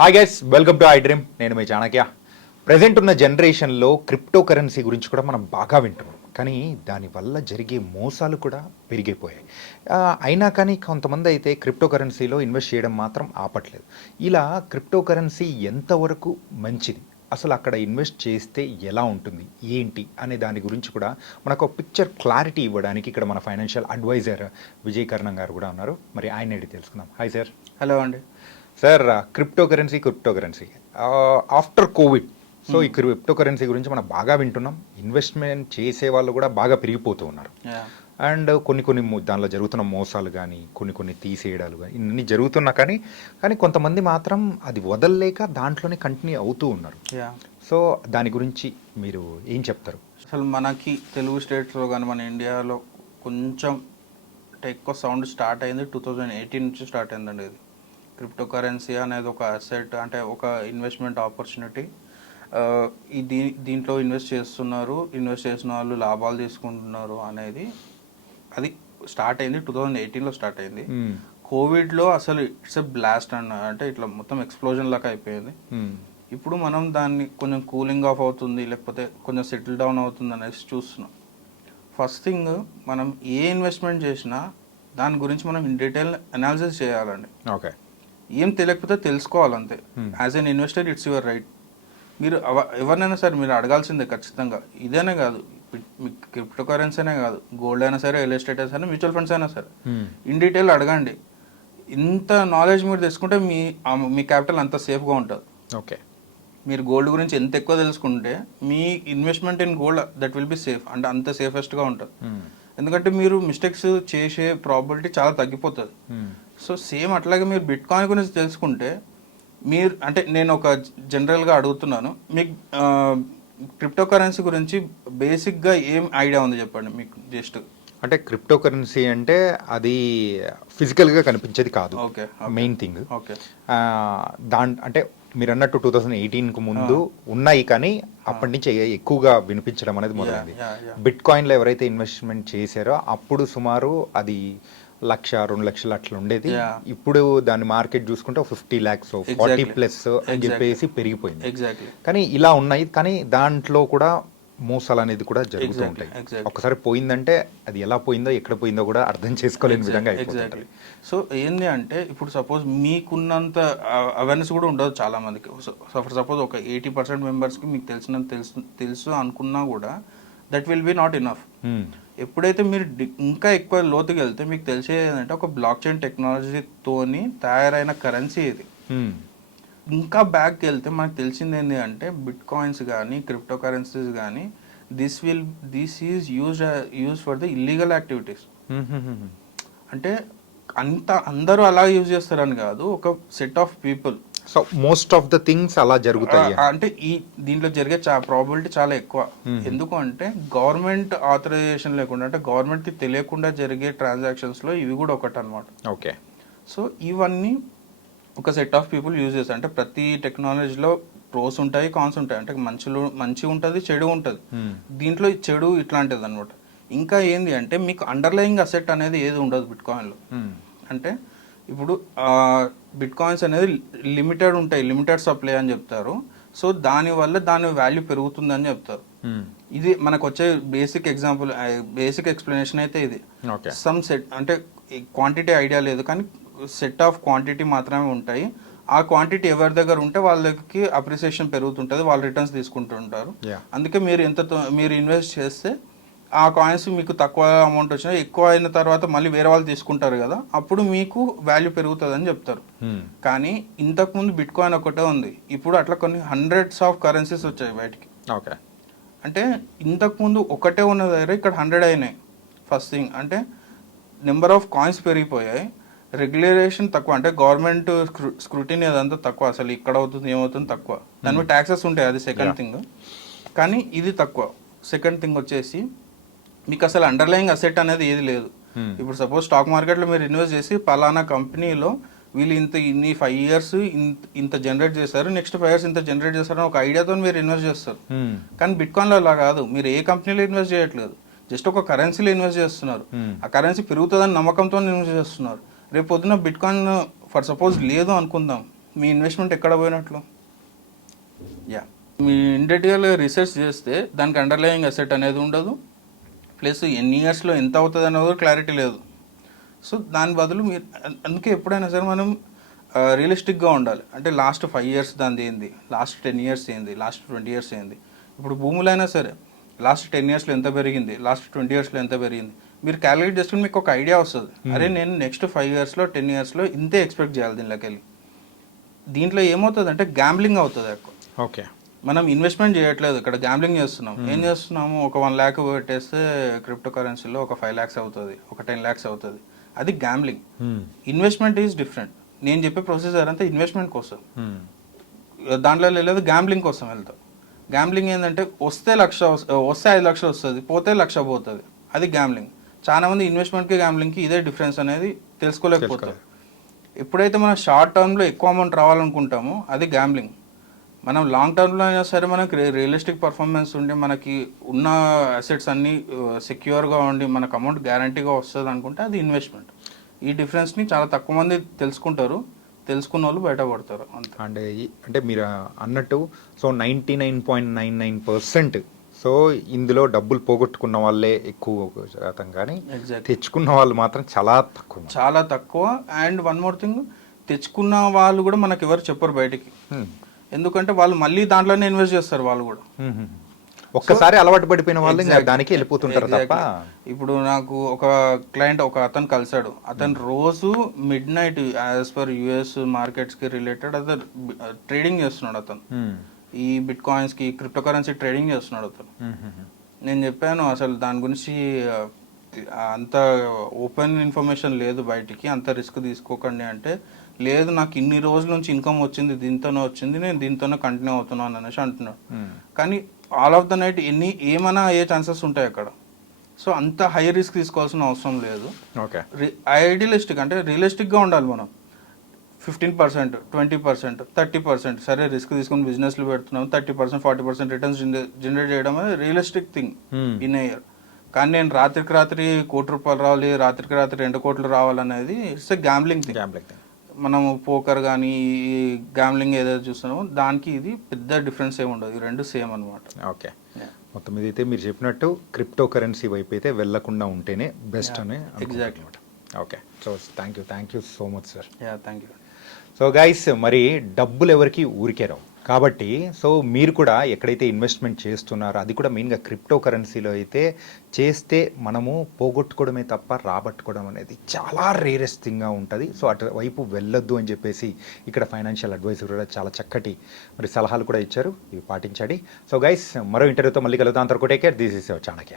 Hi guys, welcome to I dream. నేను మీ Chanakya. Present ఉన్న జనరేషన్లో క్రిప్టో కరెన్సీ గురించి కూడా మనం బాగా వింటున్నాం, కానీ దానివల్ల జరిగే మోసాలు కూడా పెరిగిపోయాయి. అయినా కానీ కొంతమంది అయితే క్రిప్టో కరెన్సీలో ఇన్వెస్ట్ చేయడం మాత్రం ఆపట్లేదు. ఇలా క్రిప్టో కరెన్సీ ఎంతవరకు మంచిది, అసలు అక్కడ ఇన్వెస్ట్ చేస్తే ఎలా ఉంటుంది, ఏంటి అనే దాని గురించి కూడా మనకు పిక్చర్ క్లారిటీ ఇవ్వడానికి ఇక్కడ మన ఫైనాన్షియల్ అడ్వైజర్ విజయ్ కర్ణం గారు కూడా ఉన్నారు. మరి ఆయన అడిగి తెలుసుకుందాం. Hi sir. హలో అండి. Sir, crypto currency after Covid, so ఈ క్రిప్టో కరెన్సీ గురించి మనం బాగా వింటున్నాం. ఇన్వెస్ట్మెంట్ చేసే వాళ్ళు కూడా బాగా పెరిగిపోతూ ఉన్నారు. అండ్ కొన్ని దానిలో జరుగుతున్న మోసాలు కానీ కొన్ని తీసేయడాలు కానీ ఇన్ని జరుగుతున్నా కానీ కొంతమంది మాత్రం అది వదలలేక దాంట్లోనే కంటిన్యూ అవుతూ ఉన్నారు. సో దాని గురించి మీరు ఏం చెప్తారు? అసలు మనకి తెలుగు స్టేట్స్లో కానీ మన ఇండియాలో కొంచెం ఎక్కువ సౌండ్ స్టార్ట్ అయింది 2018 నుంచి స్టార్ట్ అయిందండి. ఇది క్రిప్టో కరెన్సీ అనేది ఒక అసెట్, అంటే ఒక ఇన్వెస్ట్మెంట్ ఆపర్చునిటీ. దీంట్లో ఇన్వెస్ట్ చేసిన వాళ్ళు లాభాలు తీసుకుంటున్నారు అనేది అది స్టార్ట్ అయింది 2018లో స్టార్ట్ అయింది. కోవిడ్లో అసలు ఇట్స్ ఎ బ్లాస్ట్ అంటే ఇట్లా మొత్తం ఎక్స్ప్లోజన్ లాగా అయిపోయింది. ఇప్పుడు మనం దాన్ని కొంచెం కూలింగ్ ఆఫ్ అవుతుంది, లేకపోతే కొంచెం సెటిల్ డౌన్ అవుతుంది అనేసి చూస్తున్నాం. ఫస్ట్ థింగ్, మనం ఏ ఇన్వెస్ట్మెంట్ చేసినా దాని గురించి మనం ఇన్ డీటెయిల్ అనాలిసిస్ చేయాలండి. ఓకే, ఏం తెలియకపోతే తెలుసుకోవాలంతే. As an investor it's your right. మీరు ఎవరినైనా సరే మీరు అడగాల్సిందే ఖచ్చితంగా. ఇదేనే కాదు, క్రిప్టో కరెన్సీ అనే కాదు, గోల్డ్ అయినా సరే, రియల్ ఎస్టేట్ అయినా సరే, మ్యూచువల్ ఫండ్స్ అయినా సరే, ఇన్ డీటెయిల్ అడగండి. ఇంత నాలెడ్జ్ మీరు తెలుసుకుంటే మీ క్యాపిటల్ అంత సేఫ్గా ఉంటుంది. ఓకే, మీరు గోల్డ్ గురించి ఎంత ఎక్కువ తెలుసుకుంటే మీ investment in gold that will be safe, అంటే అంత సేఫెస్ట్గా ఉంటుంది. ఎందుకంటే మీరు మిస్టేక్స్ చేసే ప్రాబిలిటీ చాలా తగ్గిపోతుంది. సో సేమ్ అట్లాగే మీరు బిట్ కాయిన్ గురించి తెలుసుకుంటే మీరు, అంటే నేను ఒక జనరల్గా అడుగుతున్నాను, మీకు క్రిప్టో కరెన్సీ గురించి బేసిక్గా ఏం ఐడియా ఉంది చెప్పండి మీకు జస్ట్. అంటే క్రిప్టో కరెన్సీ అంటే అది ఫిజికల్గా కనిపించేది కాదు. Okay, main thing. ఓకే, అంటే మీరు అన్నట్టు 2018కు ముందు ఉన్నాయి, కానీ అప్పటి నుంచి ఎక్కువగా వినిపించడం అనేది మొదలైంది. బిట్ కాయిన్లో ఎవరైతే ఇన్వెస్ట్మెంట్ చేశారో అప్పుడు సుమారు అది 1-2 లక్షలు అట్లా ఉండేది. ఇప్పుడు దాని మార్కెట్ చూసుకుంటే 50 lakhs 40+ అని చెప్పేసి పెరిగిపోయింది. కానీ ఇలా ఉన్నాయి, కానీ దాంట్లో కూడా మోసాలు అనేది కూడా జరుగుతూ ఉంటాయి. ఒకసారి పోయిందంటే అది ఎలా పోయిందో, ఎక్కడ పోయిందో కూడా అర్థం చేసుకోలేని విధంగా అయిపోతుంది. సో ఏంది అంటే, ఇప్పుడు సపోజ్ మీకున్నంత అవేర్నెస్ కూడా ఉండదు చాలా మందికి. సపోజ్ ఒక 80% మెంబర్స్కి మీకు తెలుసు అనుకున్నా కూడా that will B not enough. ఎప్పుడైతే మీరు ఇంకా ఎక్కువ లోతుకి వెళ్తే మీకు తెలిసేది ఏంటంటే, ఒక బ్లాక్ చైన్ టెక్నాలజీతోని తయారైన కరెన్సీ ఇది. ఇంకా బ్యాక్ వెళ్తే మనకు తెలిసింది ఏంటి అంటే, బిట్ కాయిన్స్ కానీ క్రిప్టో కరెన్సీస్ కానీ this is use for the illegal activities. అంటే అందరూ అలా యూజ్ చేస్తారని కాదు, ఒక set of people. So most of the things అలా జరుగుతాయి. అంటే దీంట్లో జరిగే ప్రాబిలిటీ చాలా ఎక్కువ. ఎందుకు అంటే గవర్నమెంట్ ఆథరైజేషన్ లేకుండా, అంటే గవర్నమెంట్ కి తెలియకుండా జరిగే ట్రాన్సాక్షన్స్ లో ఇవి కూడా ఒకటి అనమాట. ఓకే, సో ఇవన్నీ ఒక సెట్ ఆఫ్ పీపుల్ యూజ్ చేస్తారు. అంటే ప్రతి టెక్నాలజీలో ప్రోస్ ఉంటాయి, కాన్స్ ఉంటాయి. అంటే మంచి ఉంటుంది, చెడు ఉంటుంది. దీంట్లో చెడు ఇట్లాంటిది అనమాట. ఇంకా ఏంది అంటే, మీకు అండర్లయింగ్ అసెట్ అనేది ఏది ఉండదు బిట్ కాయిన్లో. అంటే ఇప్పుడు బిట్ కాయిన్స్ అనేది లిమిటెడ్ ఉంటాయి, లిమిటెడ్ సప్లై అని చెప్తారు. సో దానివల్ల దాని వాల్యూ పెరుగుతుందని చెప్తారు. ఇది మనకు వచ్చే బేసిక్ ఎగ్జాంపుల్, బేసిక్ ఎక్స్ప్లెనేషన్ అయితే ఇది. సమ్ సెట్, అంటే క్వాంటిటీ ఐడియా లేదు, కానీ సెట్ ఆఫ్ క్వాంటిటీ మాత్రమే ఉంటాయి. ఆ క్వాంటిటీ ఎవరి దగ్గర ఉంటే వాళ్ళకి అప్రిసియేషన్ పెరుగుతుంటుంది, వాళ్ళు రిటర్న్స్ తీసుకుంటుంటారు. అందుకే మీరు ఇన్వెస్ట్ చేస్తే ఆ కాయిన్స్ మీకు తక్కువ అమౌంట్ వచ్చినా ఎక్కువ అయిన తర్వాత మళ్ళీ వేరే వాళ్ళు తీసుకుంటారు కదా, అప్పుడు మీకు వాల్యూ పెరుగుతుంది అని చెప్తారు. కానీ ఇంతకుముందు బిట్ కాయిన్ ఒకటే ఉంది, ఇప్పుడు అట్లా కొన్ని హండ్రెడ్స్ ఆఫ్ కరెన్సీస్ వచ్చాయి బయటికి. ఓకే, అంటే ఇంతకుముందు ఒకటే ఉన్న దగ్గర ఇక్కడ 100 అయినాయి. ఫస్ట్ థింగ్ అంటే నెంబర్ ఆఫ్ కాయిన్స్ పెరిగిపోయాయి, రెగ్యులేషన్ తక్కువ, అంటే గవర్నమెంట్ స్క్రూటినీ అదంతా తక్కువ. అసలు ఇక్కడ అవుతుంది ఏమవుతుంది తక్కువ, దాని మీద ట్యాక్సెస్ ఉంటాయి, అది సెకండ్ థింగ్. కానీ ఇది తక్కువ. సెకండ్ థింగ్ వచ్చేసి మీకు అసలు అండర్లయింగ్ అసెట్ అనేది ఏది లేదు. ఇప్పుడు సపోజ్ స్టాక్ మార్కెట్లో మీరు ఇన్వెస్ట్ చేసి పలానా కంపెనీలో వీళ్ళు ఇన్ని 5 years ఇంత జనరేట్ చేశారు, నెక్స్ట్ 5 years ఇంత జనరేట్ చేస్తారు అని ఒక ఐడియాతో మీరు ఇన్వెస్ట్ చేస్తారు. కానీ బిట్ కాయిన్లో అలా కాదు, మీరు ఏ కంపెనీలో ఇన్వెస్ట్ చేయట్లేదు, జస్ట్ ఒక కరెన్సీలో ఇన్వెస్ట్ చేస్తున్నారు. ఆ కరెన్సీ పెరుగుతుందని నమ్మకంతో ఇన్వెస్ట్ చేస్తున్నారు. రేపు పొద్దున బిట్ కాయిన్ ఫర్ సపోజ్ లేదు అనుకుందాం, మీ ఇన్వెస్ట్మెంట్ ఎక్కడ పోయినట్లు? యా, మీ ఇండెటికల్ రీసెర్చ్ చేస్తే దానికి అండర్లయింగ్ అసెట్ అనేది ఉండదు, ప్లస్ ఎన్ని ఇయర్స్లో ఎంత అవుతుంది అనేది కూడా క్లారిటీ లేదు. సో దాని బదులు మీరు అందుకే ఎప్పుడైనా సరే మనం రియలిస్టిక్గా ఉండాలి. అంటే లాస్ట్ 5 years దాని ఏంది, లాస్ట్ 10 years ఏంది, లాస్ట్ 20 years ఏంది. ఇప్పుడు భూములైనా సరే లాస్ట్ 10 yearsలో ఎంత పెరిగింది, లాస్ట్ 20 yearsలో ఎంత పెరిగింది, మీరు క్యాలిక్యులేట్ చేసుకుని మీకు ఒక ఐడియా వస్తుంది. అరే నేను నెక్స్ట్ 5 yearsలో 10 yearsలో ఇంతే ఎక్స్పెక్ట్ చేయాలి దీనిలోకి వెళ్ళి. దీంట్లో ఏమవుతుంది అంటే గ్యాంబ్లింగ్ అవుతుంది ఎక్కువ. ఓకే, మనం ఇన్వెస్ట్మెంట్ చేయట్లేదు, ఇక్కడ గ్యాంబ్లింగ్ చేస్తున్నాం. ఏం చేస్తున్నాము, ఒక 1 lakh పెట్టేస్తే క్రిప్టో కరెన్సీలో ఒక 5 lakhs అవుతుంది, ఒక 10 lakhs అవుతుంది. అది గ్యాంబ్లింగ్. Investment is different. నేను చెప్పే ప్రొసీజర్ అంతా ఇన్వెస్ట్మెంట్ కోసం, దాంట్లో లేదు గ్యాంబ్లింగ్ కోసం వెళ్తాం. గ్యాంబ్లింగ్ ఏంటంటే వస్తే 1 lakh వస్తే 5 lakhs వస్తుంది, పోతే 1 lakh పోతుంది. అది గ్యాంబ్లింగ్. చాలా మంది ఇన్వెస్ట్మెంట్కి గ్యాంబ్లింగ్కి ఇదే డిఫరెన్స్ అనేది తెలుసుకోలేకపోతారు. ఎప్పుడైతే మనం షార్ట్ టర్మ్లో ఎక్కువ అమౌంట్ రావాలనుకుంటామో అది గ్యాంబ్లింగ్. మనం లాంగ్ టర్మ్లో అయినా సరే మనకి రియలిస్టిక్ పర్ఫార్మెన్స్ ఉండి మనకి ఉన్న అసెట్స్ అన్నీ సెక్యూర్గా ఉండి మనకు అమౌంట్ గ్యారంటీగా వస్తుంది అనుకుంటే అది ఇన్వెస్ట్మెంట్. ఈ డిఫరెన్స్ని చాలా తక్కువ మంది తెలుసుకుంటారు, తెలుసుకున్న వాళ్ళు బయటపడతారు అంతే. అంటే మీరు అన్నట్టు సో 99.99% సో ఇందులో డబ్బులు పోగొట్టుకున్న వాళ్ళే ఎక్కువ శాతం, కానీ తెచ్చుకున్న వాళ్ళు మాత్రం చాలా తక్కువ. అండ్ వన్ మోర్ థింగ్, తెచ్చుకున్న వాళ్ళు కూడా మనకు ఎవరు చెప్పరు బయటికి. ఎందుకంటే వాళ్ళు మళ్ళీ దాంట్లోనే ఇన్వెస్ట్ చేస్తారు వాళ్ళు కూడా. ఒక్కసారి అలవాటు పడిపోయిన వాళ్ళు దానికి వెళ్ళిపోతుంటారు తప్ప. ఇప్పుడు నాకు ఒక క్లయింట్ ఒక అతను కలిసాడు. అతను రోజు mid night as per US markets కి రిలేటెడ్ అతను ట్రేడింగ్ చేస్తున్నాడు. అతను ఈ బిట్ కాయిన్స్ కి క్రిప్టో కరెన్సీ ట్రేడింగ్ చేస్తున్నాడు అతను. నేను చెప్పాను అసలు దాని గురించి అంత ఓపెన్ ఇన్ఫర్మేషన్ లేదు బయటికి, అంత రిస్క్ తీసుకోకండి అంటే, లేదు నాకు ఇన్ని రోజుల నుంచి ఇన్కమ్ వచ్చింది, దీంతోనే వచ్చింది, నేను దీంతోనే కంటిన్యూ అవుతున్నాను అనేసి అంటున్నాడు. కానీ ఆల్ ఆఫ్ ద నైట్ ఏమైనా అయ్యే ఛాన్సెస్ ఉంటాయి అక్కడ. సో అంత హై రిస్క్ తీసుకోవాల్సిన అవసరం లేదు. ఐడియలిస్టిక్ అంటే రియలిస్టిక్గా ఉండాలి మనం. 15%, 20%, 30% సరే రిస్క్ తీసుకుని బిజినెస్లు పెడుతున్నాం, 30%, 40% రిటర్న్స్ జనరేట్ చేయడం అనేది realistic thing in a year. కానీ నేను రాత్రికి రాత్రి 1 కోటి రూపాయలు రావాలి, రాత్రికి రాత్రి 2 కోట్లు రావాలనేది ఇట్స్ ఎ గ్యాంబ్లింగ్ థింగ్. మనము పోకర్ కానీ ఈ గ్యాంబ్లింగ్ ఏదైతే చూస్తున్నామో దానికి ఇది పెద్ద డిఫరెన్స్ ఏమి ఉండదు, ఈ రెండు సేమ్ అనమాట. ఓకే, మొత్తం మీద అయితే మీరు చెప్పినట్టు క్రిప్టో కరెన్సీ వైపు అయితే వెళ్లకుండా ఉంటేనే బెస్ట్ అని. Exactly. Okay, so thank you so much sir. Thank you. So guys, మరి డబ్బులు ఎవరికి ఊరికే రావు కాబట్టి సో మీరు కూడా ఎక్కడైతే ఇన్వెస్ట్మెంట్ చేస్తున్నారో అది కూడా మెయిన్గా క్రిప్టో కరెన్సీలో అయితే చేస్తే మనము పోగొట్టుకోవడమే తప్ప రాబట్టుకోవడం అనేది చాలా రేరెస్ట్ థింగ్గా ఉంటుంది. సో అటువైపు వెళ్ళొద్దు అని చెప్పేసి ఇక్కడ ఫైనాన్షియల్ అడ్వైజర్ కూడా చాలా చక్కటి మరి సలహాలు కూడా ఇచ్చారు, ఇవి పాటించండి. సో గైస్, మరో ఇంటర్వ్యూతో మళ్ళీ కలుగుతాం. అంతవరకు take care. This is your Chanakya.